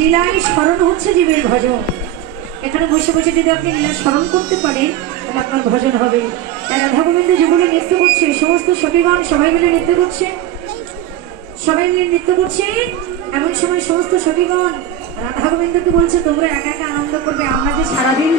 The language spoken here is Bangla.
লীলায় স্মরণ হচ্ছে জীবের ভজন। এখানে বসে বসে যদি আপনি লীলা স্মরণ করতে পারেন তাহলে আপনার ভজন হবে। রাধা গোবিন্দ যেগুলো নৃত্য করছে সমস্ত সখীগণ সবাই মিলে নৃত্য করছে, সবাই মিলে নৃত্য করছে। এমন সময় সমস্ত সখীগণ রাধা গোবিন্দকে বলছে তোমরা একা একা আনন্দ করবে, আমরা যে সারাদিন